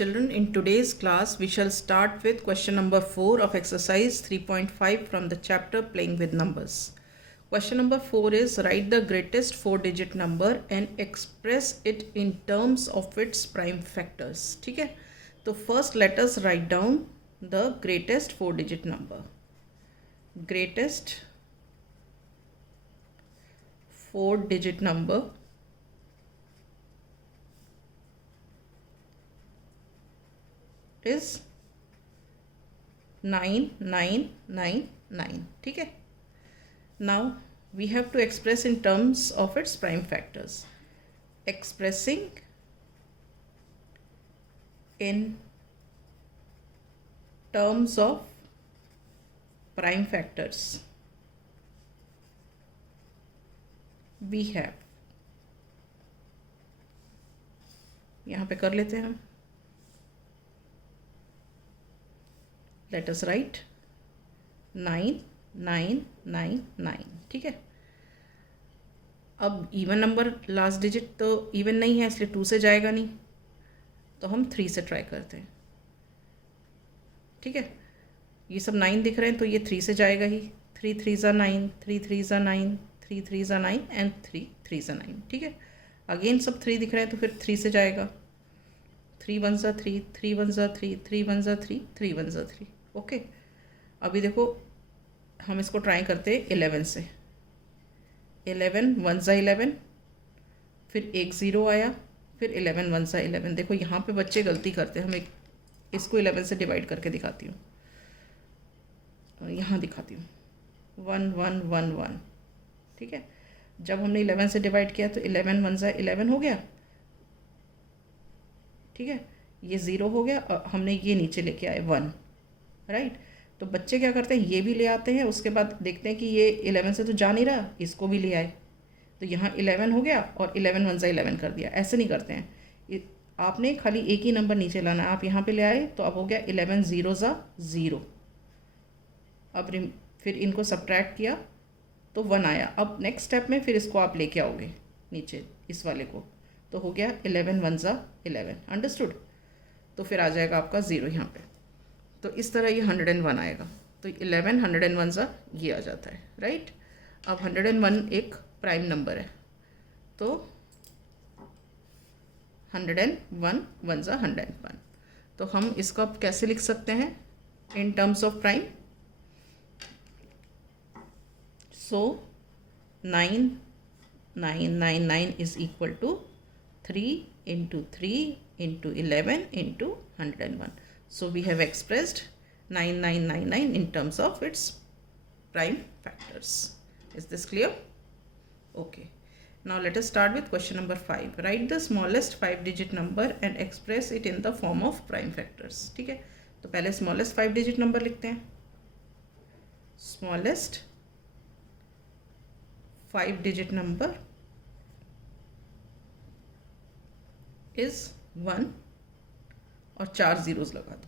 Children, in today's class, we shall start with question number 4 of exercise 3.5 from the chapter Playing with Numbers. Question number 4 is write the greatest 4-digit number and express it in terms of its prime factors. ठीक है, तो first let us write down the greatest 4-digit number. Greatest 4-digit number is 9999. ठीक है. Now we have to express in terms of its prime factors. Expressing in terms of prime factors, we have, यहाँ पे कर लेते हैं हम. Let us write 9999. ठीक है. अब इवन नंबर लास्ट डिजिट तो इवन नहीं है, इसलिए 2 से जाएगा नहीं, तो हम 3 से ट्राई करते हैं. ठीक है, ये सब 9 दिख रहे हैं तो ये 3 से जाएगा ही. 3 3 ज़ा 9, 3 3 ज़ा 9, 3 3 ज़ा 9 एंड 3 3 ज़ा 9. ठीक है, अगेन सब 3 दिख रहे हैं तो फिर 3 से जाएगा. 3 1 ज़ा 3, 3 1 ज़ा 3, 3 1 ज़ा 3, 3 1 ज़ा 3. ओके, अभी देखो हम इसको ट्राई करते हैं 11 से. 11 1 ज़ा 11, फिर एक 0 आया, फिर 11 1 ज़ा 11. देखो यहाँ पे बच्चे गलती करते हैं. हम एक इसको 11 से डिवाइड करके दिखाती हूँ, यहाँ दिखाती हूँ. 1 1 1 1. ठीक है, जब हमने 11 से डिवाइड किया तो 11 1 ज़ा 11 हो गया. ठीक है, ये 0 हो गया और हमने ये नीचे लेके आए 1. राइट, तो बच्चे क्या करते हैं, ये भी ले आते हैं, उसके बाद देखते हैं कि ये 11 से तो जा नहीं रहा, इसको भी ले आए, तो यहाँ 11 हो गया और 11 1 ज़ा 11 कर दिया. ऐसे नहीं करते हैं, आपने खाली एक ही नंबर नीचे लाना है. आप यहाँ पे ले आए तो अब हो गया 11 0 ज़ा 0. अब फिर इनको सब्ट्रैक्ट किया तो 1 आया. अब नेक्स्ट स्टेप में फिर इसको आप लेके आओगे नीचे, इस वाले को, तो हो गया 11 1 ज़ा 11. अंडरस्टूड. तो फिर आ जाएगा आपका 0 यहाँ पे. तो इस तरह ये 101 आएगा. तो 11 101 ज़ा ये आ जाता है. राइट, अब 101 एक प्राइम नंबर है, तो 101 1 ज़ा 101. तो हम इसको अब कैसे लिख सकते हैं in terms of prime. So 9999 is equal to 3 into 3 into 11 into 101. So we have expressed 9999 in terms of its prime factors. Is this clear? Okay. Now let us start with question number 5. Write the smallest 5-digit number and express it in the form of prime factors. ठीक है, तो पहले smallest 5-digit number लिखते हैं. Smallest 5-digit number is 1 और 4 zeros लगा दो.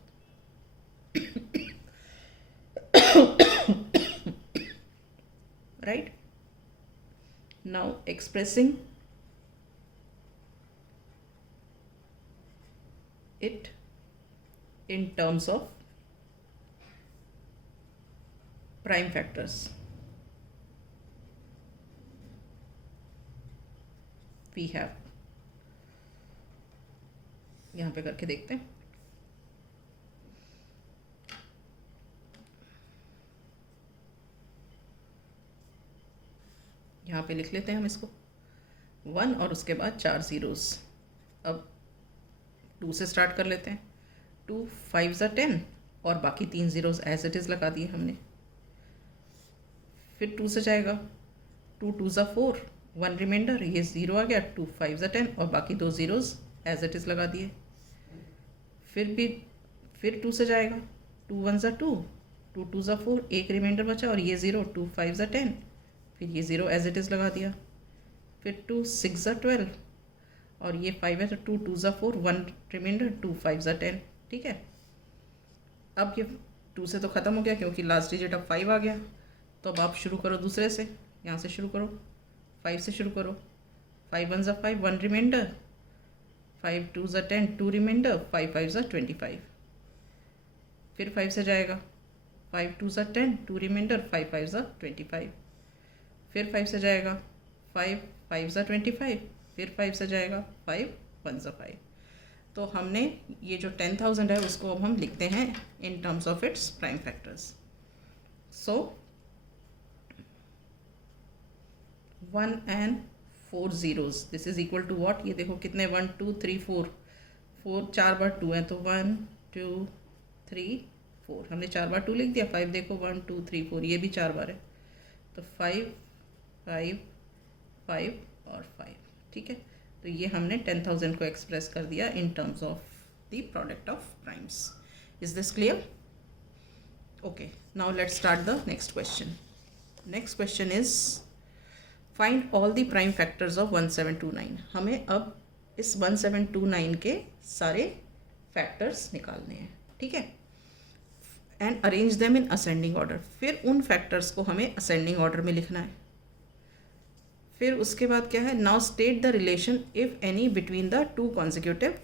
Right, now expressing it in terms of prime factors, we have, यहाँ पे करके देखते हैं. यहाँ पे लिख लेते हैं हम इसको 1 और उसके बाद 4 zeros. अब 2 से स्टार्ट कर लेते हैं. 2 5 ज़ा 10 और बाकी 3 zeros एज इट इज़ लगा दिए हमने. फिर 2 से जाएगा. 2 2 ज़ा 4, 1 रिमाइंडर, ये 0 आ गया. 2 5 ज़ा 10 और बाकी 2 zeros एज इट इज़ लगा दिए. फिर 2 से जाएगा. 2 1 ज़ा 2, 2 2 ज़ा 4, एक रिमाइंडर बचा और ये 0. 2 5 ज़ा 10, फिर ये 0 एज इट इज़ लगा दिया. फिर 2 6 ज़ा 12 और ये 5 है तो 2 2 ज़ा 4, 1 रिमाइंडर, 2 5 ज़ा 10. ठीक है, अब ये 2 से तो ख़त्म हो गया क्योंकि लास्ट डिजिट अब 5 आ गया. तो अब आप शुरू करो दूसरे से, यहाँ से शुरू करो, 5 से शुरू करो. 5 1 ज़ा 5, 1 रिमाइंडर, 5 2 ज़ा 10, 2 रिमाइंडर, 5 5 ज़ा 25, फिर 5 से जाएगा, 5 2 ज़ा 10, 2 रिमाइंडर, 5 5 ज़ा 25, फिर 5 से जाएगा, 5 5 ज़ा 25, फिर 5 से जाएगा, 5 1 ज़ा 5। तो हमने ये जो 10,000 है उसको अब हम लिखते हैं in terms of its prime factors. So 1 and 4 zeros, this is equal to what? ये देखो कितने 1 2 3 4, 4 4 बार 2 है तो 1 2 3 4, हमने 4 बार 2 लिख दिया। 5 देखो 1 2 3 4, ये भी 4 बार है तो 5 5 5 और 5। ठीक है, तो ये हमने 10,000 को एक्सप्रेस कर दिया इन terms of the product of primes. Is this clear? Okay, now let's start the next question. Next question is find all the prime factors of 1729। हमें अब इस 1729 के सारे फैक्टर्स निकालने हैं। ठीक है, and arrange them in ascending order. फिर उन फैक्टर्स को हमें असेंडिंग ऑर्डर में लिखना है। फिर उसके बाद क्या है? Now state the relation if any between the two consecutive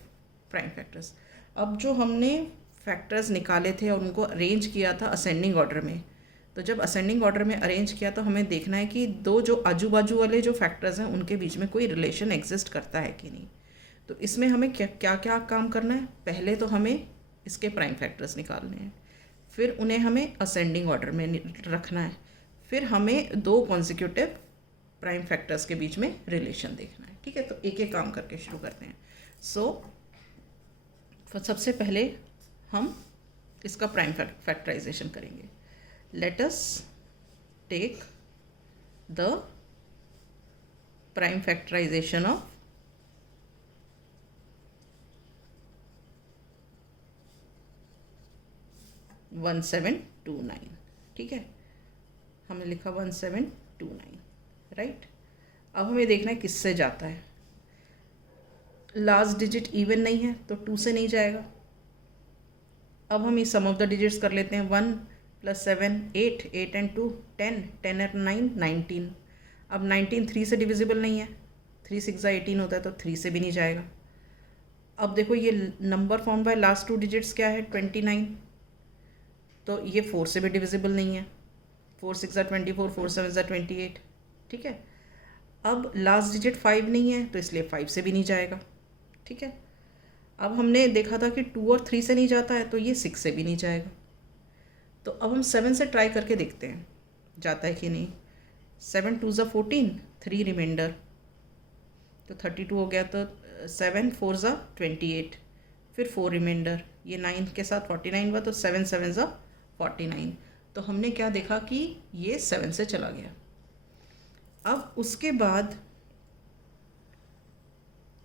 prime factors. अब जो हमने फैक्टर्स निकाले थे और उनको अरेंज किया था असेंडिंग ऑर्डर में, तो जब असेंडिंग ऑर्डर में अरेंज किया तो हमें देखना है कि दो जो आजू बाजू वाले जो फैक्टर्स हैं उनके बीच में कोई रिलेशन एग्जिस्ट करता है कि नहीं। तो इसमें हमें क्या क्या काम करना है? पहले तो हमें इसके प्राइम फैक्टर्स निकालने हैं, फिर उन्हें हमें असेंडिंग ऑर्डर में रखना है, फिर हमें दो कॉन्जिक्यूटिव प्राइम फैक्टर्स के बीच में रिलेशन देखना है। ठीक है, तो एक एक काम करके शुरू करते हैं। सबसे पहले हम इसका प्राइम फैक्टराइजेशन करेंगे। Let us take the prime factorisation of 1729। ठीक है, हमने लिखा 1729, राइट। अब हमें देखना है किससे जाता है। लास्ट डिजिट इवन नहीं है तो 2 से नहीं जाएगा। अब हम इस सम ऑफ द डिजिट्स कर लेते हैं। 1 + 7 8, 8 and 2 10, 10 and 9 19। अब 19 3 से डिविजिबल नहीं है, 3 6 18 होता है तो 3 से भी नहीं जाएगा। अब देखो ये number form by last 2 digits क्या है? 29, तो ये 4 से भी डिविजिबल नहीं है। 4 6 24, 4 7 28। ठीक है, अब लास्ट डिजिट 5 नहीं है तो इसलिए 5 से भी नहीं जाएगा। ठीक है, अब हमने देखा था कि 2 और 3 से नहीं जाता है तो ये 6 से भी नहीं जाएगा। तो अब हम 7 से ट्राई करके देखते हैं जाता है कि नहीं। 7 2 = 14, 3 रिमाइंडर तो 32 हो गया। तो 7 4 = 28, फिर 4 रिमाइंडर, ये 9 के साथ 49 हुआ तो 7 7 = 49। तो हमने क्या देखा कि ये 7 से चला गया। अब उसके बाद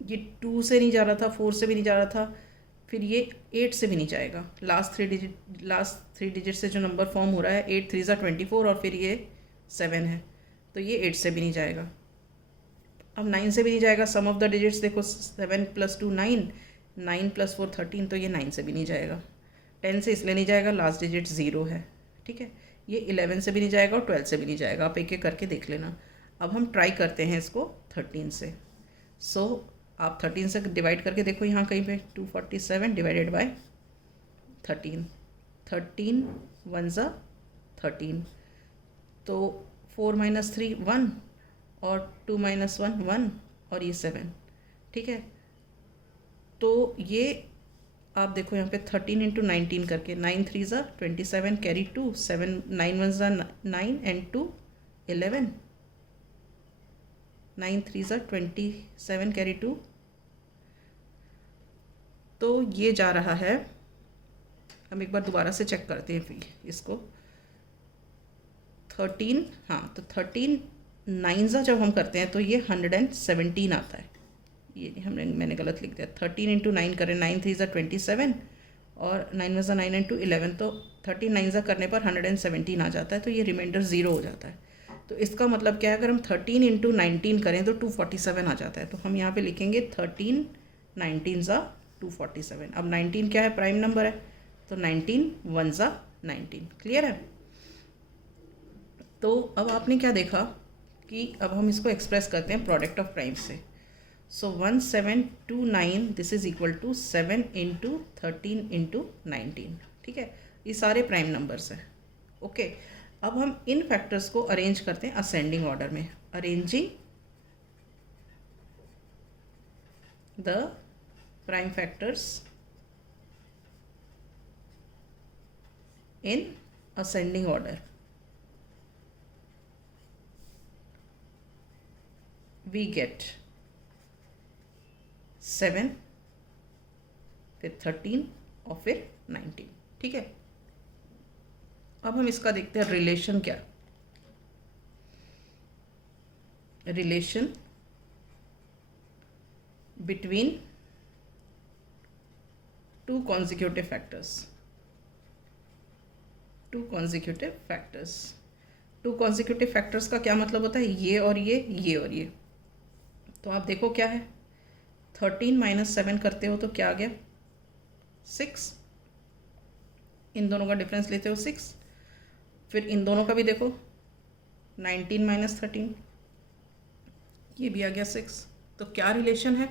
ये 2 से नहीं जा रहा था, 4 से भी नहीं जा रहा था, फिर ये 8 से भी नहीं जाएगा। लास्ट थ्री डिजिट से जो नंबर फॉर्म हो रहा है 8 3 = 24 और फिर ये 7 है तो ये 8 से भी नहीं जाएगा। अब 9 से भी नहीं जाएगा। सम ऑफ द डिजिट्स देखो 7 + 2 9, 9 + 4 13, तो ये 9 से भी नहीं जाएगा। 10 से इसलिए नहीं जाएगा, लास्ट डिजिट 0 है। ठीक है, ये 11 से भी नहीं जाएगा और 12 से भी नहीं जाएगा। आप एक एक करके देख लेना। अब हम ट्राई करते हैं इसको 13 से। आप 13 से डिवाइड करके देखो यहाँ कहीं पे 247 डिवाइडेड बाय 13, 13 1 = 13, तो 4 - 3 1 और 2 - 1 1 और ये 7। ठीक है, तो ये आप देखो यहाँ पे 13 × 19 करके 9 3 = 27, कैरी 2, 7 9 1 = 9 and 2 11, 9 3 = 27, कैरी 2। तो ये जा रहा है, हम एक बार दोबारा से चेक करते हैं फिर इसको। 13, हाँ, तो 13 9 जब हम करते हैं तो ये 117 आता है। ये मैंने गलत लिख दिया। 13 × 9 करें, 9 3 = 27 और 9 1 = 9 and 2 11, तो 13 9 करने पर 117 आ जाता है। तो ये रिमाइंडर 0 हो जाता है। तो इसका मतलब क्या है? अगर हम 13 × 19 करें तो 247 आ जाता है। तो हम यहाँ पे लिखेंगे 13 19 = 247। अब 19 क्या है? प्राइम नंबर है, तो 19 1 = 19। क्लियर है? तो अब आपने क्या देखा कि अब हम इसको एक्सप्रेस करते हैं प्रोडक्ट ऑफ प्राइम से। So 1729 this is equal to 7 into 13 into 19. ठीक है, ये सारे प्राइम नंबर्स हैं. ओके, अब हम इन फैक्टर्स को अरेंज करते हैं असेंडिंग ऑर्डर में. Arranging the prime factors in ascending order. We get 7, फिर 13 और फिर 19. ठीक है, अब हम इसका देखते हैं रिलेशन क्या. Relation between two consecutive factors. Two consecutive factors का क्या मतलब होता है? ये और ये और ये. तो आप देखो क्या है, 13 माइनस 7 करते हो तो क्या आ गया? 6. इन दोनों का डिफरेंस लेते हो 6. फिर इन दोनों का भी देखो, 19 माइनस 13, ये भी आ गया 6. तो क्या रिलेशन है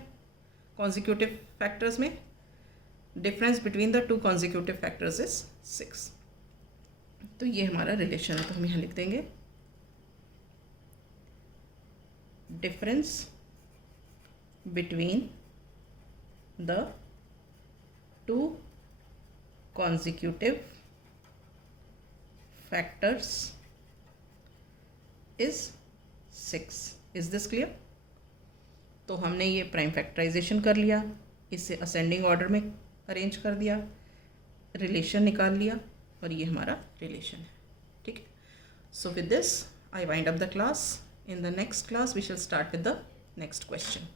कॉन्जिक्यूटिव फैक्टर्स में? Difference between the two consecutive factors is 6. तो ये हमारा रिलेशन है. तो हम यहाँ लिख देंगे difference between the two consecutive factors is 6. Is this clear? तो हमने ये प्राइम फैक्टराइजेशन कर लिया, इसे असेंडिंग ऑर्डर में अरेंज कर दिया, रिलेशन निकाल लिया, और ये हमारा रिलेशन है. ठीक है, so with this I wind up the class. In the next class we shall start with the next question.